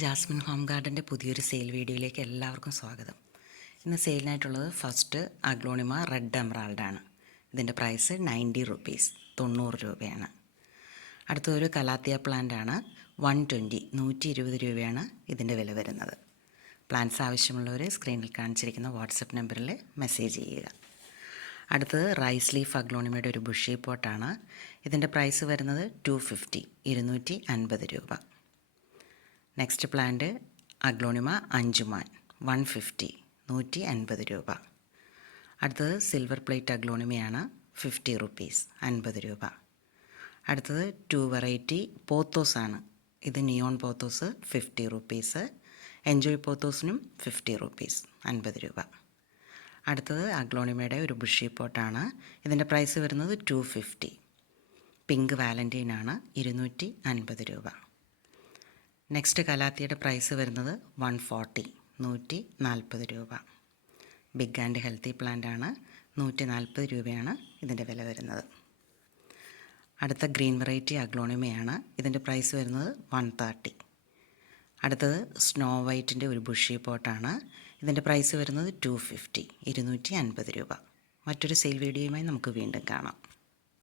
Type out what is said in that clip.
Jasmine home ഗാർഡൻ്റെ പുതിയൊരു sale വീഡിയോയിലേക്ക് എല്ലാവർക്കും സ്വാഗതം. ഇന്ന് സെയിലിനായിട്ടുള്ളത് ഫസ്റ്റ് അഗ്ലോണിമ റെഡ് എമറാൾഡാണ്. ഇതിൻ്റെ പ്രൈസ് 90 റുപ്പീസ്, 90 രൂപയാണ്. അടുത്തതൊരു കലാത്തിയ പ്ലാന്റാണ്. 120 രൂപയാണ് ഇതിൻ്റെ വില വരുന്നത്. പ്ലാന്റ്സ് ആവശ്യമുള്ളവർ സ്ക്രീനിൽ കാണിച്ചിരിക്കുന്ന വാട്സപ്പ് നമ്പറിൽ മെസ്സേജ് ചെയ്യുക. അടുത്തത് റൈസ് ലീഫ് അഗ്ലോണിമയുടെ ഒരു ബുഷി പോട്ടാണ്. ഇതിൻ്റെ പ്രൈസ് വരുന്നത് 250, 250 രൂപ. നെക്സ്റ്റ് പ്ലാന്റ് അഗ്ലോണിമ അഞ്ചുമാൻ 150, 150 രൂപ. അടുത്തത് സിൽവർ പ്ലേറ്റ് അഗ്ലോണിമയാണ്. 50 റുപ്പീസ്, 50 രൂപ. അടുത്തത് 2 വെറൈറ്റി പോത്തോസാണ്. ഇത് നിയോൺ പോത്തോസ് 50 റുപ്പീസ്, എൻജോയ് പോത്തോസിനും 50 റുപ്പീസ്, 50 രൂപ. അടുത്തത് അഗ്ലോണിമയുടെ ഒരു ബുഷി പോട്ടാണ്. ഇതിൻ്റെ പ്രൈസ് വരുന്നത് 250. പിങ്ക് വാലൻറ്റൈനാണ്, 250 രൂപ. നെക്സ്റ്റ് കലാത്തിയുടെ പ്രൈസ് വരുന്നത് 140, 140 രൂപ. ബിഗ് ആൻഡ് ഹെൽത്തി പ്ലാന്റ് ആണ്. 140 രൂപയാണ് ഇതിൻ്റെ വില വരുന്നത്. അടുത്ത ഗ്രീൻ വെറൈറ്റി അഗ്ലോണിമയാണ്. ഇതിൻ്റെ പ്രൈസ് വരുന്നത് 130. അടുത്തത് സ്നോ വൈറ്റിൻ്റെ ഒരു ബുഷി പോട്ടാണ്. ഇതിൻ്റെ പ്രൈസ് വരുന്നത് 250, 250 രൂപ. മറ്റൊരു സെയിൽ വീഡിയോയുമായി നമുക്ക് വീണ്ടും കാണാം.